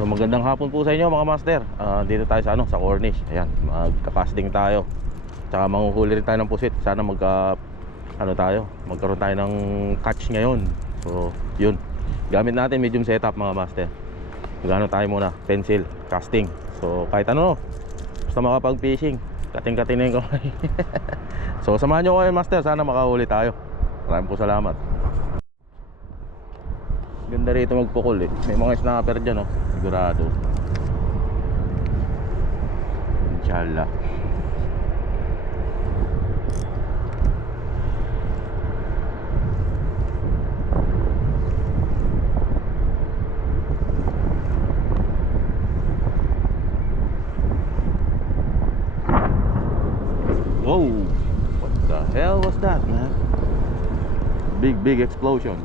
So magandang hapon po sa inyo mga master. Dito tayo sa sa Cornish. Ayan, magka-casting tayo. Tsaka manghuhuli rin tayo ng pusit. Sana magkaroon tayo ng catch ngayon. So, yun. Gamit natin medium setup mga master. Magano tayo muna, pencil, casting. So, kahit ano, basta makapag-fishing. Kating-kating na yung kamay. So, samahan nyo kayo master. Sana makahuli tayo. Maraming po salamat. Ganda rito magpukul eh. May mga snapper dyan oh. Sigurado. Inshallah. Whoa! What the hell was that, man? Big explosion.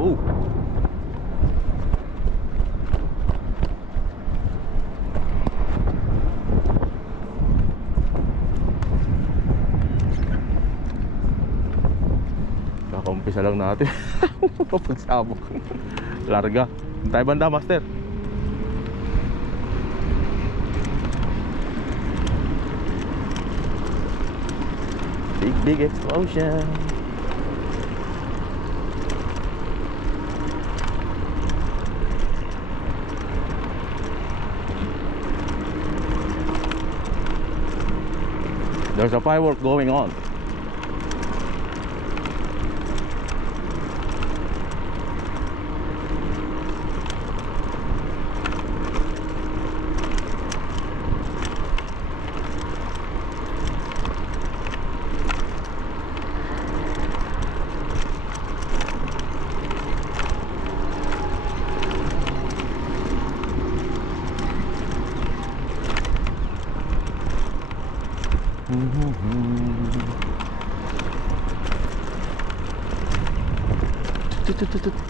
Whoa! Kaka-umpisa lang natin. Pagsabog. Larga. Tayo banda, master. Big explosion. There's a firework going on.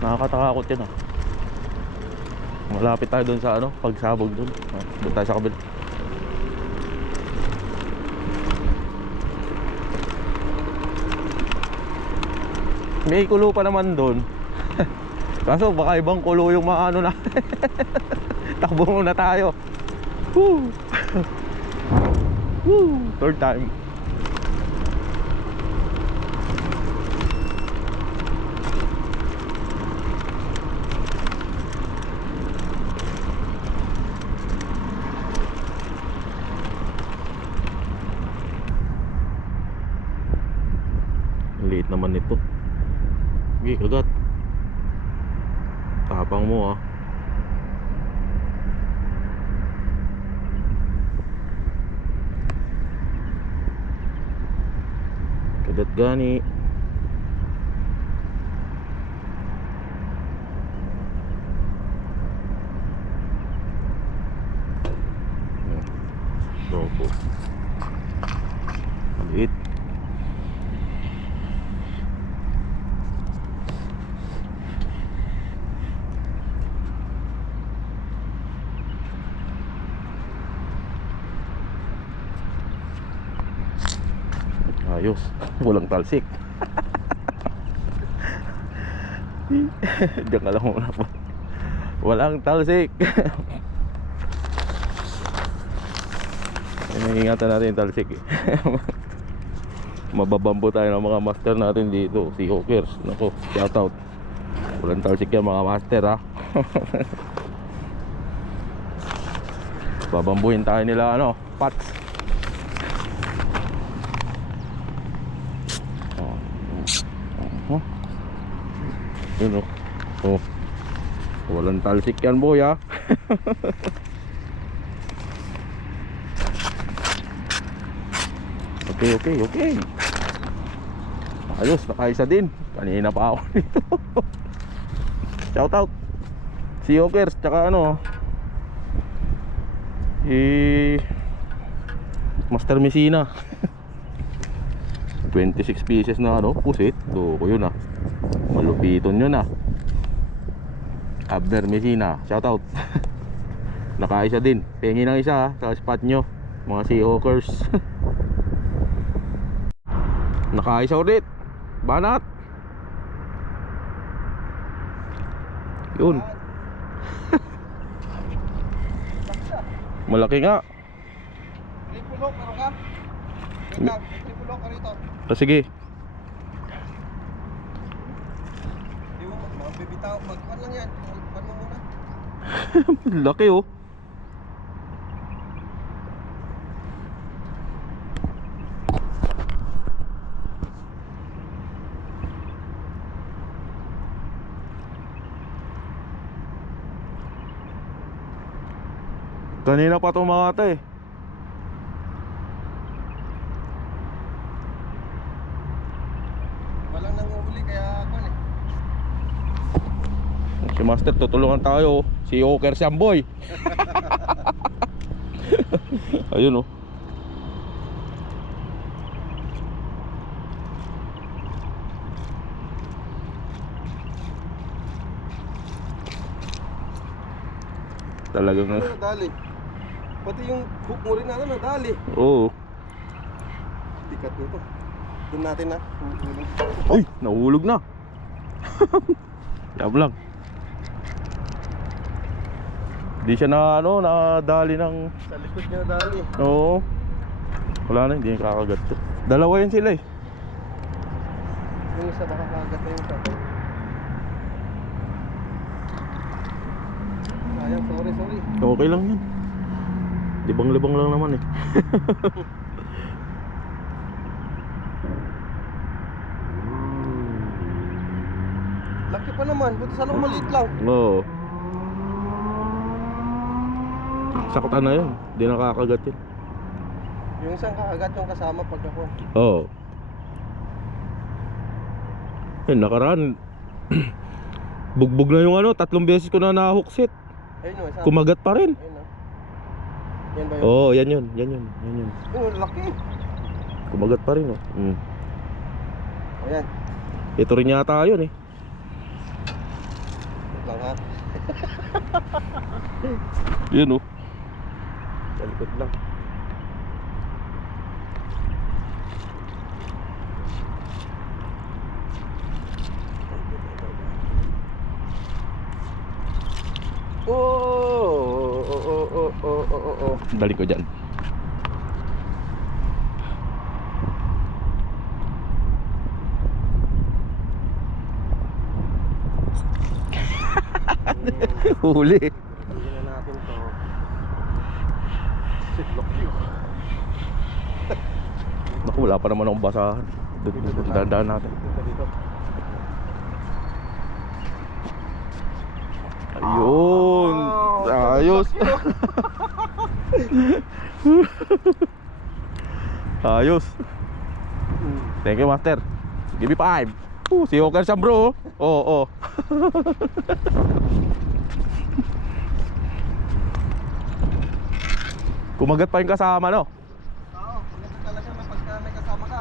Nakakatakot yan ah. Malapit tayo dun sa pagsabog dun. Doon tayo sa kabila. May kulo pa naman dun. Kaso baka ibang kulo yung mga na. Takbo muna tayo. Woo! Woo! Third time. Liit naman nito. Sige, kagat. Tapang mo ah. Kagat gani. Loko. Liit. Ayos, walang talsik. Diyan ka lang muna po. Walang talsik. Ingatan natin yung talsik eh. Mababambo tayo ng mga master natin dito. Si Hawkers, nako, shout out. Walang talsik yan mga master ha. Babambuhin tayo nila pats. Yun oh. Walang talsik yan boy ha. Okay. Ayos, nakaisa din. Kanina pa ako dito. Shout out si Hawkers, tsaka Master Messina. 26 pieces na pusit. Ko yun ah. Malupiton yun ah. Abner Messina, shout out. Nakaisa din. Pengi ng isa sa spot nyo mga Sea Hawkers. Nakaisa ulit. Banat. Yun. Malaki nga. Triple lock, meron ka? Wait lang, may triple lock ka rito. Sige. Di mo, mabibitaw, magkuhan lang yan. Magkuhan mo muna. Laki oh. Kanina pa tumata eh. Walang nanguhuli kaya kuhan eh. Si Master, tutulungan tayo. Si Oker Samboy. Ayun oh. Talagang Nadali. Pati yung hook mo rin na nadali. oo. Tikat nito. Doon natin na. Uy, nahulog na. Yab lang. Di siya na ano, nadali ng Sa likod niya nadali. oo. Wala na, hindi niya kakagat to. Dalawa yan sila eh. Yung isa baka kagat na yung isa. Sayang, sorry. Okay lang yan. Libang-libang lang naman eh. Laki pa naman, buti sana maliit lang. Oo. Saktan na yun. Hindi nakakagat yun. Yung isang kakagat yung kasama pag ako. Oo. Yun, nakaraan. Bugbog na yung ano, 3 beses ko na na-hookset. Ayun o, isa. Kumagat pa rin. Ayun o. Yan ba yun? Oo, yan yun. Yung laki. Kumagat pa rin oh. Ayan. Ito rin yata yun eh. Wait lang ha. Yun oh. Sa likod lang. Oh. Dali ko dyan. Huli. Hindi na natin to. Sitlok yun. Naku, wala pa naman akong basahan. Dandaan natin. Dito. Ayun. Ayos. Ayos. Thank you, Master. Give me 5. Si Oker siya bro. Oo. Kumagat pa yung kasama no? Oo, maganda talaga na pagka may kasama ka.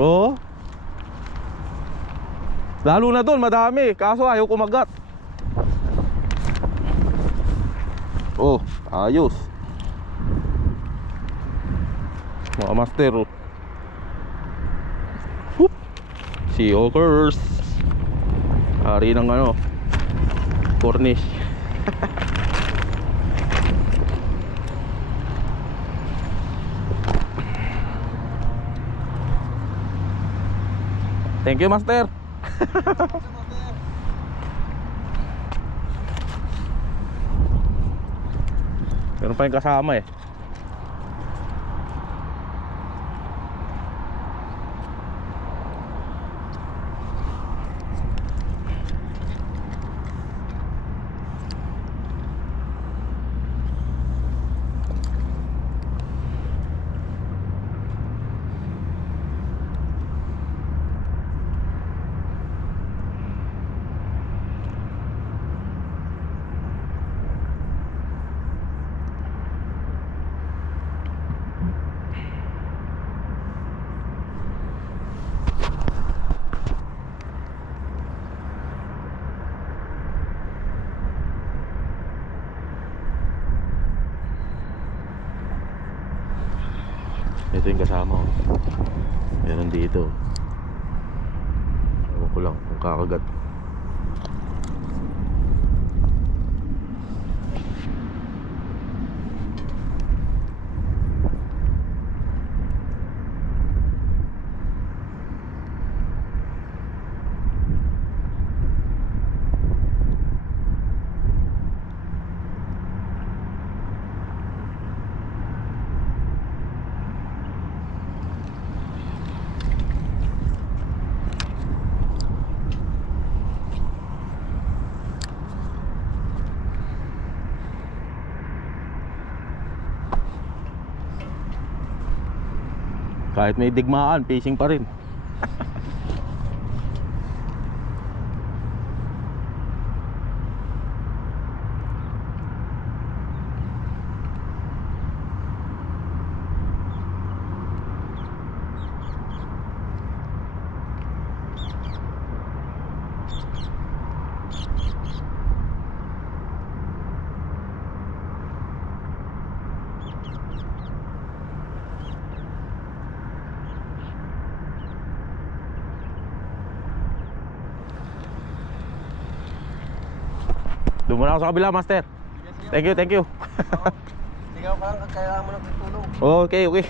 Oo. Lalo na doon, madami. Kaso ayaw kumagat. Oh, ayos. Mga master oh. Whoop. Si Okers. Hari ng ano, Cornish. Thank you, Master. Meron pa yung kasama eh. Ito yung kasama ko. Meron dito. ko lang kung kakagat. Kahit may digmaan, fishing pa rin. Doon muna ako sa kabila, master. Thank you, thank you. Sigaw ka lang kung kailangan mo ng tulong. Okay, okay.